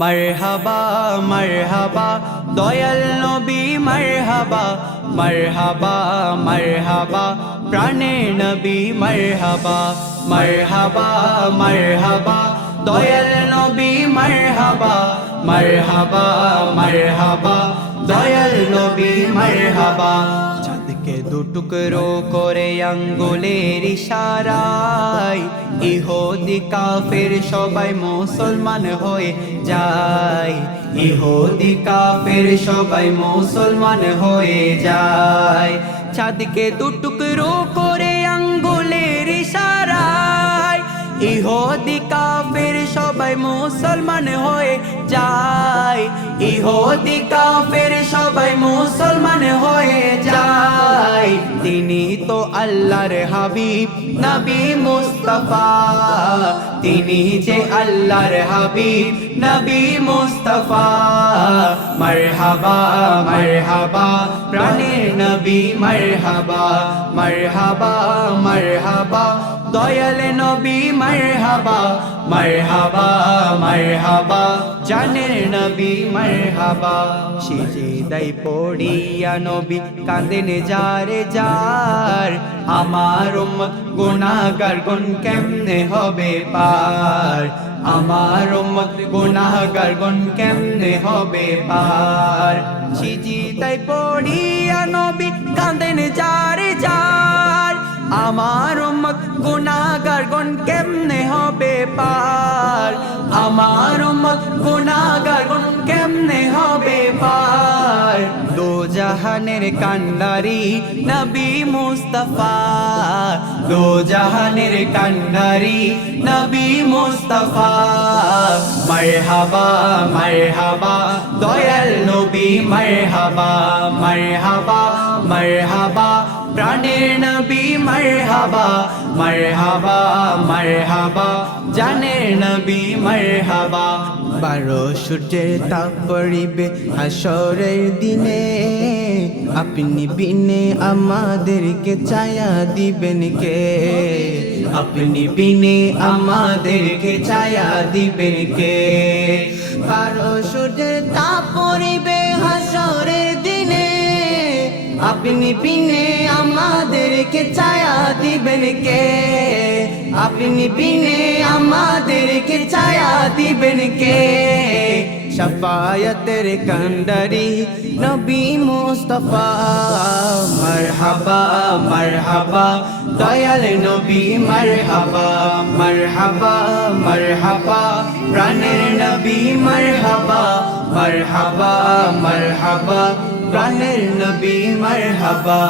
মারহাবা মারহাবা, দয়াল নবী মারহাবা মারহাবা মারহাবা প্রাণের নবী মারহাবা মারহাবা মারহাবা, দয়াল নবী মারহাবা মারহাবা মারহাবা, দয়াল নবী মারহাবা। চাঁদকে দুটুকরো করে আঙ্গুলের ইশারায় ইহুদি কাফের সবাই মুসলমান হয়ে যায়। ইহুদি কাফের সবাই মুসলমান হয়ে যায়। চাঁদকে দুটুকরো করে আঙ্গুলের ইশারায়। ইহুদি কাফের সবাই মুসলমান হয়ে যায়। ইহুদি, কাফের সবাই মুসলমান হয়ে যায়। তিনি তো আল্লাহর হাবিব, নবী মুস্তফা। তিনি যে আল্লাহর হাবিব, নবী মুস্তাফা। মারহাবা মারহাবা প্রাণের নবী, মারহাবা মারহাবা মারহাবা। দয়াল নবী, মারহাবা মারহাবা মারহাবা। জানের নবী, মারহাবা। সিজদাই পড়িয়া নবী, কাঁদেন যারে যার। আমার উম্মত গুনাহগার গুন কেমনে হবে পার? আমার উম্মত গুনাহগার গুন কেমনে হবে পার? সিজদাই পড়িয়া নবী কাঁদেন যারে যার। আমার উম্মত গুনাহগার গুন কেমনে হবে পার? আমার উম্মত গুনাহগার গুন কেমনে হবে পার? দো জাহানের কান্ডারি নবী মুস্তাফা দো জাহানের কান্ডারি নবী মুস্তাফা। মারহাবা মারহাবা দয়াল নবী মারহাবা মারহাবা মারহাবা প্রাণের নবী মারহাবা মারহাবা মারহাবা। জানের নবী মারহাবা। বারো সূর্যের তাপ পড়িবে হাসরের দিনে। আপনি বিনে আমাদেরকে ছায়া দিবেন কে? আপনি বিনে আমাদেরকে ছায়া দিবেন কে? বারো সূর্যের তাপ পড়িবে হাসরের দিনে। আপনি বিনে আমাদেরকে ছায়া দিবেন কে? আপনি বিনে আমাদেরকে ছায়া দিবেন কে? শফায়তের কান্ডারি নবী মুস্তফা। মারহাবা মারহাবা, দয়াল নবী, মারহাবা মারহাবা মারহাবা। প্রাণের নবী, মারহাবা মারহাবা মারহাবা। প্রাণের নবী, মারহাবা।